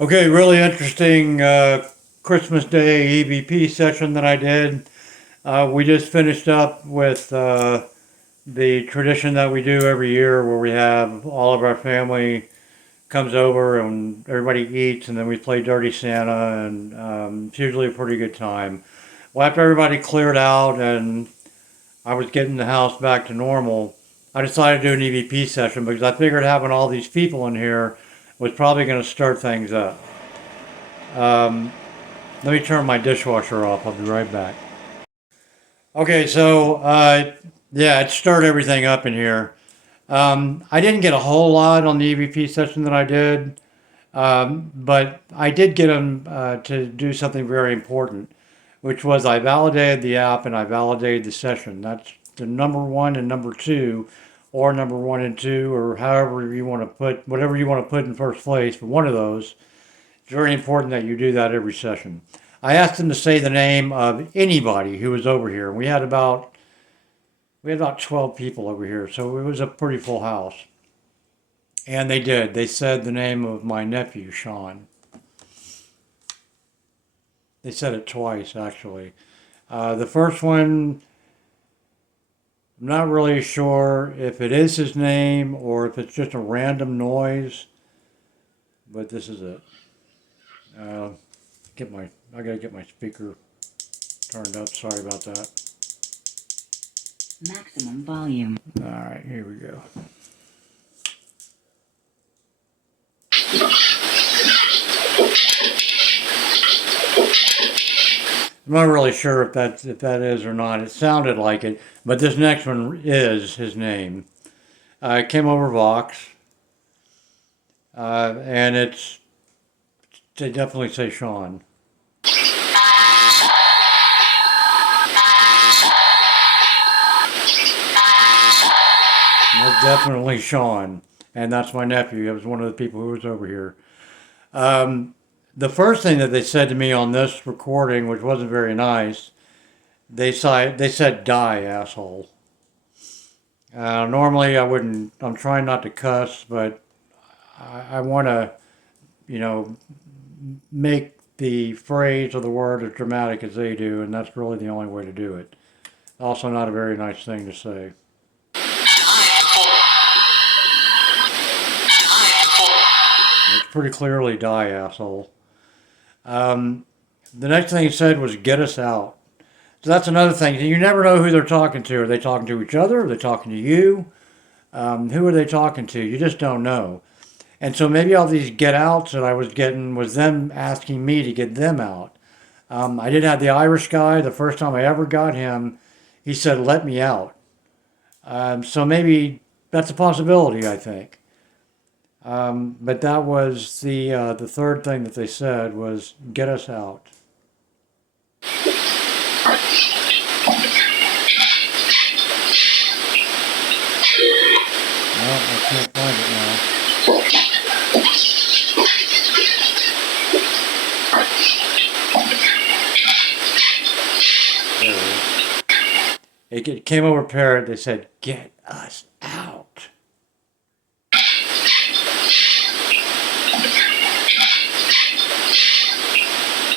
Okay, really interesting Christmas Day EVP session that I did. We just finished up with the tradition that we do every year where we have all of our family comes over and everybody eats and then we play Dirty Santa and it's usually a pretty good time. Well, after everybody cleared out and I was getting the house back to normal, I decided to do an EVP session because I figured having all these people in here was probably going to stir things up. Um, Let me turn my dishwasher off. I'll be right back. Okay, so yeah, it stirred everything up in here. I didn't get a whole lot on the EVP session that I did, but I did get them to do something very important, which was I validated the app and I validated the session. That's the number one and number two, or number one and two, or however you want to put whatever you want to put in first place. But one of those. It's very important that you do that every session. I asked them to say the name of anybody who was over here. We had about 12 people over here, so it was a pretty full house. And they did. They said the name of my nephew, Sean. They said it twice, actually. The first one, I'm not really sure if it is his name or if it's just a random noise, but this is it. Uh, I gotta get my speaker turned up. Sorry about that. Maximum volume. All right, here we go. I'm not really sure if that is or not. It sounded like it, but this next one is his name. It came over Vox, and they definitely say Sean. That's definitely Sean, and that's my nephew. That was one of the people who was over here. Um, the first thing that they said to me on this recording, which wasn't very nice, they said "die, asshole." Normally, I wouldn't. I'm trying not to cuss, but I want to, you know, make the phrase or the word as dramatic as they do, and that's really the only way to do it. Also, not a very nice thing to say. It's pretty clearly "die, asshole." Um, the next thing he said was "get us out." So that's another thing. You never know who they're talking to. Are they talking to each other? Are they talking to you? Who are they talking to? You just don't know. And so maybe all these get outs that I was getting was them asking me to get them out. I did have the Irish guy. The first time I ever got him, he said, "Let me out." So maybe that's a possibility, I think. But that was the third thing that they said was "get us out." Well, I can't find it now. There it is. It came over Parrot. They said, "Get us out."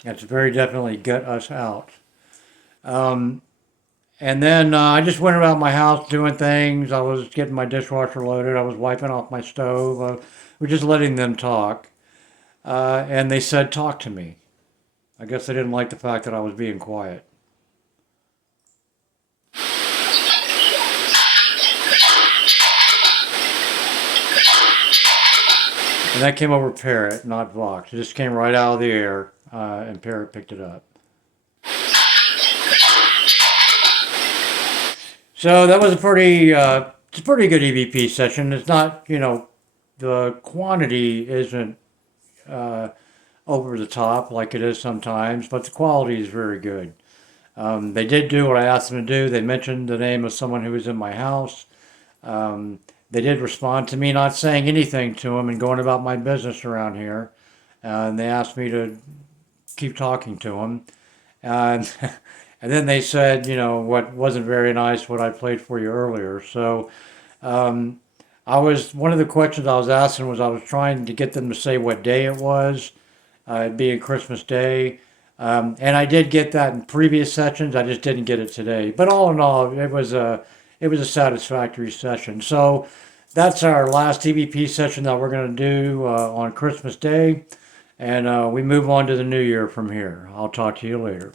That's very definitely "get us out." Um, and then I just went around my house doing things. I was getting my dishwasher loaded. I was wiping off my stove. We're just letting them talk. And they said, "Talk to me." I guess they didn't like the fact that I was being quiet. And that came over Parrot, not Vox. It just came right out of the air, and Parrot picked it up. So that was it's a pretty good EVP session. It's not, the quantity isn't uh, over the top like it is sometimes, but the quality is very good. They did do what I asked them to do. They mentioned the name of someone who was in my house. Um, they did respond to me not saying anything to them and going about my business around here. And they asked me to keep talking to them. And, and then they said, what wasn't very nice, what I played for you earlier. So one of the questions I was asking was I was trying to get them to say what day it was. being Christmas Day. And I did get that in previous sessions. I just didn't get it today. But all in all, it was a satisfactory session. So that's our last EVP session that we're going to do on Christmas Day, and we move on to the new year from here. I'll talk to you later.